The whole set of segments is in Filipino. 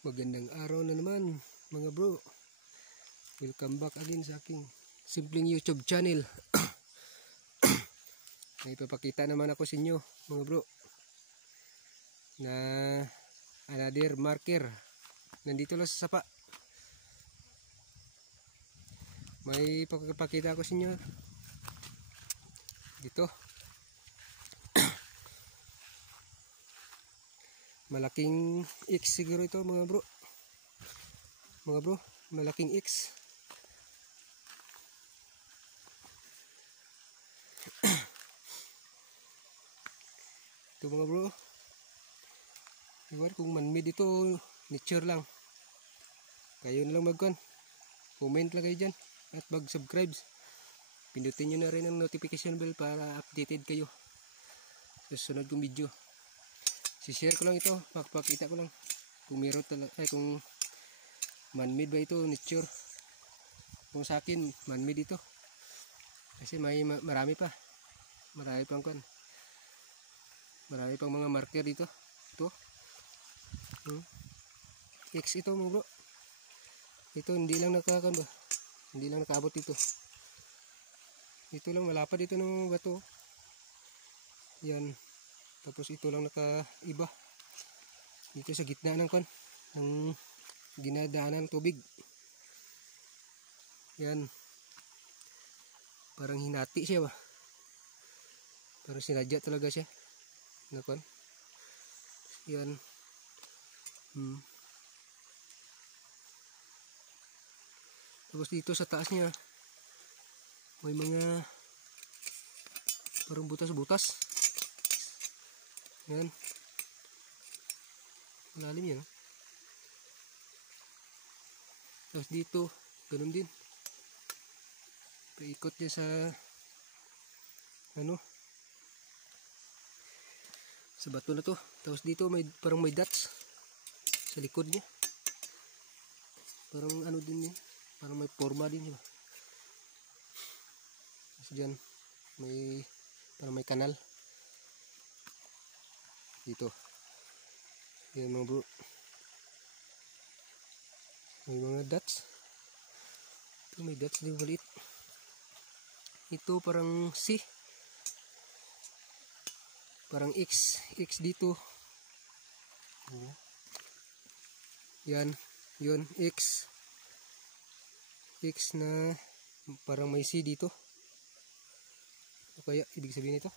Magandang araw na naman mga bro. Welcome back again sa aking simpleng YouTube channel. May ipapakita naman ako sa inyo mga bro na another marker. Nandito lang sa sapa. May ipapakita ako sa inyo dito. Malaking X siguro ito mga bro. Malaking X. Ito mga bro. Iwan kung man-made ito, nature lang. Kayo na lang comment lang kayo dyan at mag-subscribe. Pindutin nyo na rin ang notification bell para updated kayo sa susunod kong video. Si-share ko lang ito, pakita ko lang kung meron talaga, kung man-made ba ito, nature. Kung sa akin, man-made ito. Kasi marami pa. Marami pang mga marker dito. Ito. X ito mga bro. Ito hindi lang hindi lang nakaabot dito. Ito lang malapad dito ng bato. Yan. Tapos ito lang nakaiba dito sa gitna ng ginadaanan ng tubig. Yan. Parang hinati siya ba? Parang sinadya talaga siya. Yan. Tapos dito sa taas niya may mga parang butas-butas. Yan. Malalim yan. Tapos dito, ganun din. Paikot niya sa sa bato na to. Tapos dito parang may dots sa likod niya. Parang din yan. Parang may forma din yun. Tapos dyan, parang may kanal. Dito. Yan mga bro. May mga dots. Ito may dots din maliit. Ito parang C. Parang X dito. Yan. Yun. X na parang may C dito. O kaya ibig sabihin ito?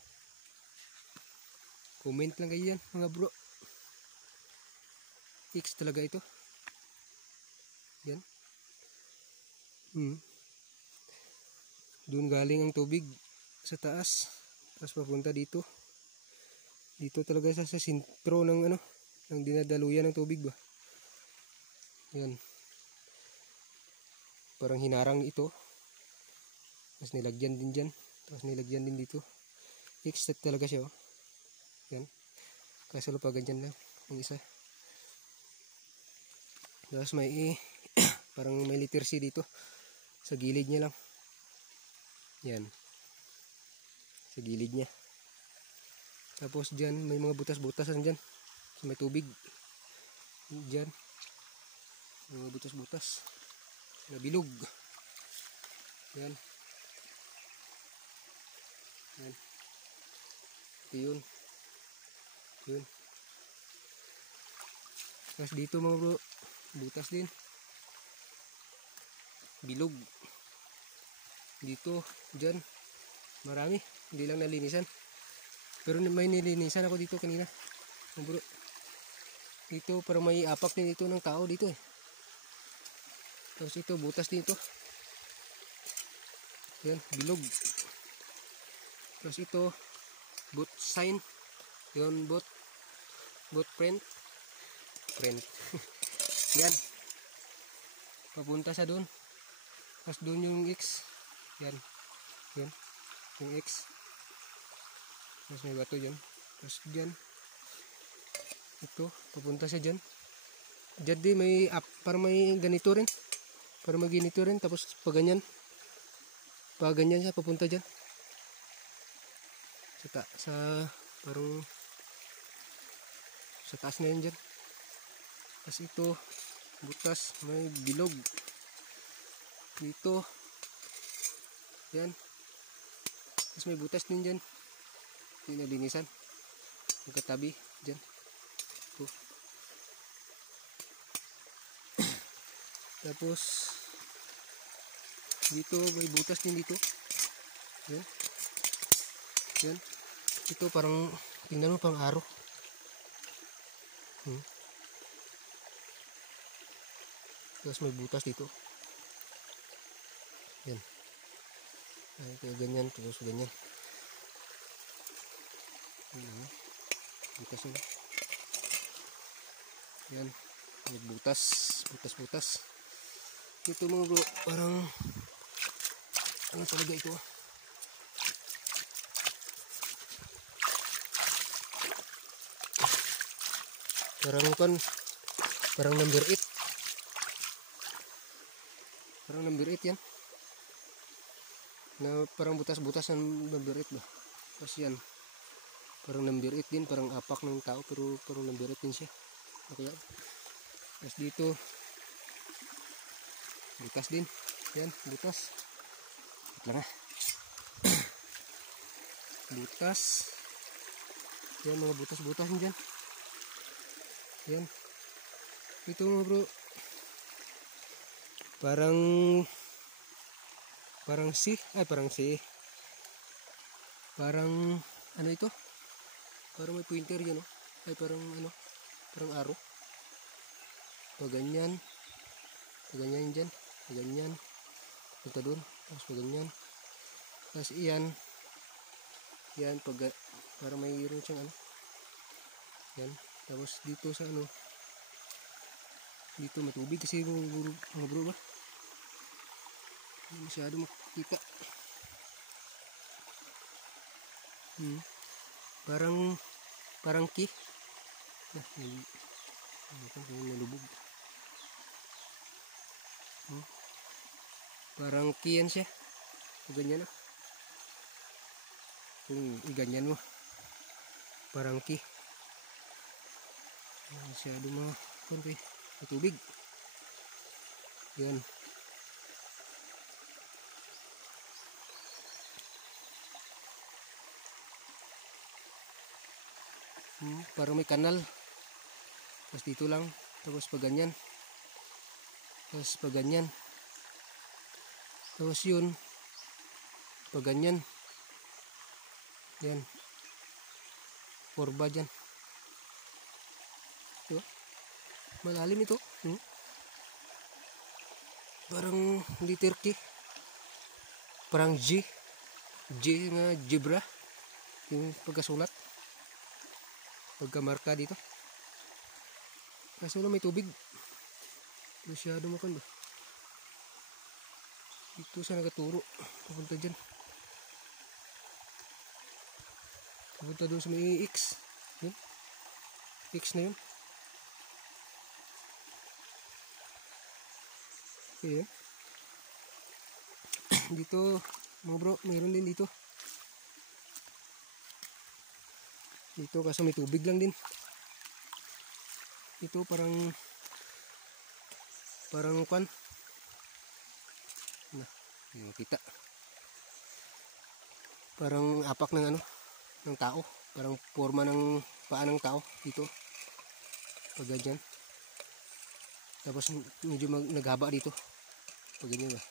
Comment lang kayo yan mga bro. X talaga ito. Yan. Doon galing ang tubig sa taas. Tapos papunta dito. Dito talaga sa sentro ng ng dinadaluyan ng tubig ba. Yan. Parang hinarang ito. Tapos nilagyan din dyan. Tapos nilagyan din dito. X talaga siya. Yan. Kaso pa ganyan lang ang isa. Tapos may parang may letter C dito sa gilid niya lang. Yan. Sa gilid niya. Tapos dyan may mga butas-butasan dyan. So, may tubig. Dyan. May mga butas-butas. Na bilog. Yan. Yan. Ito yun. Yun. Tapos dito mga bro, butas din. Bilog. Dito, dyan. Marami. Hindi lang nalinisan. Pero may nilinisan ako dito kanina. Mga bro. Dito parang may apak din dito ng tao dito eh. Tapos ito, butas dito. Yan, bilog. Tapos ito, boat sign. Yun, boat print. Yan. Papunta sa doon. Tapos doon yung X. Yan. Yan. Yung X. Tapos may bato dyan. Tapos dyan. Ito. Papunta sa dyan. Dyan din may parang may ganito rin. Parang may ganito rin. Tapos pag ganyan. Pag ganyan siya papunta dyan. Sa parang sa taas na yun dyan. Tapos ito, butas, may bilog. Dito. Yan. Tapos may butas din dyan. Pinalinisan. Magkatabi dyan. Ito. Tapos, dito may butas din dito. Yan. Yan. Ito parang, tingnan mo parang araw. Tapos may butas dito. Yan. Ay, kaya ganyan, terus ganyan. Butas yun. Yan. May butas. Butas-butas. Ito mga bro, parang ano talaga ito? Parang number 8. Parang number 8 yan. Na parang butas-butas ng number 8 ba? Tapos yan. Parang number 8 din, parang apak ng tao pero parang number 8 din siya. Okay. Tapos dito butas din. Yan, butas. Wait lang ah. Butas. Yan, mga butas-butas dyan. Yan. Ito mga bro. Parang ano ito? Parang may pointer yan, oh. Ay, parang araw. Pag ganyan. Pag ganyan dyan. Pag ganyan. Punta dun. Tapos pag ganyan. Tapos iyan. Yan, para mayroon siyang Yan. Tapos dito sa dito matubig kasi mga bro ba? Hindi masyado makikita. Parang key. Nalubog. Parang key yan siya. O ganyan na. Kung iganyan mo. Parang key. Masyado matubig. Yan. Parang may kanal. Tapos dito lang. Tapos pag ganyan. Tapos pag ganyan. Tapos yun. Pag ganyan. Yan. Korba dyan. Ito. Malalim ito. Parang liter K. Parang G. G nga zebra. Yung pagkasulat. Pagkamarka dito. Kaso na may tubig. Masyado makan ba? Dito sa nagaturo. Papunta dyan. Papunta doon sa may X. Yun. X na yun. Okay. Dito mga bro, mayroon din dito. Dito kaso may tubig lang din. Ito parang kwan. Hindi makita. Parang apak ng ng tao. Parang forma ng paa ng tao dito. Pag ganyan. Tapos medyo naghaba dito. Pag ganyan ba.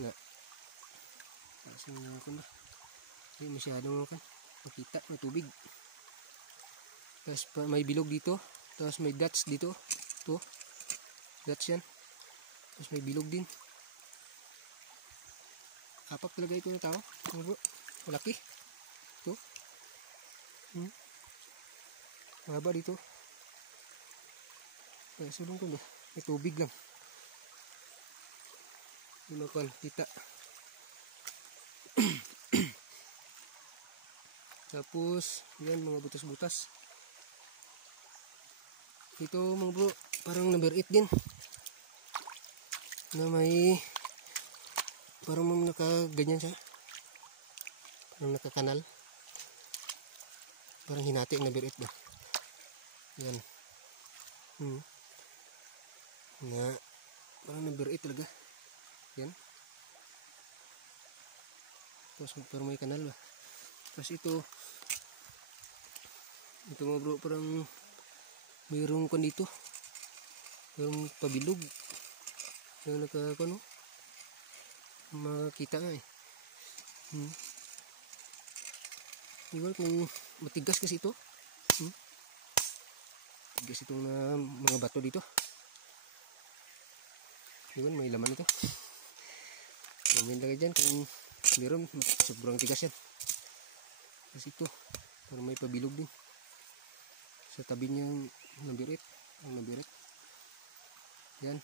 Na. Kasi kung ba. Hindi masyadong makita, may tubig. Tapos may bilog dito. Tapos may dots dito. Ito. Dots yan. Tapos may bilog din. Apak talaga ito ng tao. Malaki. Ito. Mahaba dito. Kaya sulong ko ba? May tubig lang. Hindi makuha. Kita. Tapos, yan mga butas-butas. Ito mga bro, parang number 8 din. Na may, parang nakaganyan siya. Parang nakakanal. Parang hinati ang number 8 ba. Yan. Na parang number 8 talaga. Yan. Tapos parang may kanal ba. Tapos ito mga bro, parang mayroong kan dito. Yung pabilog. Yung nagkakano. Makakita nga eh. Iwan kung matigas kasi ito. Tigas itong mga bato dito. Iwan may laman ito. Comment lagi dyan kung meron, sobrang tigas yan. Kasi ito, parang may pabilog din. Sa tabi niya ng birit. Ang nabirit. Yan.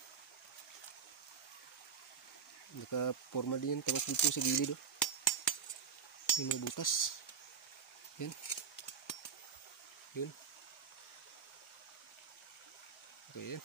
Naka-forma din yan. Tapos dito sa gilid. May mga butas. Yan. Yun. Okay, yan.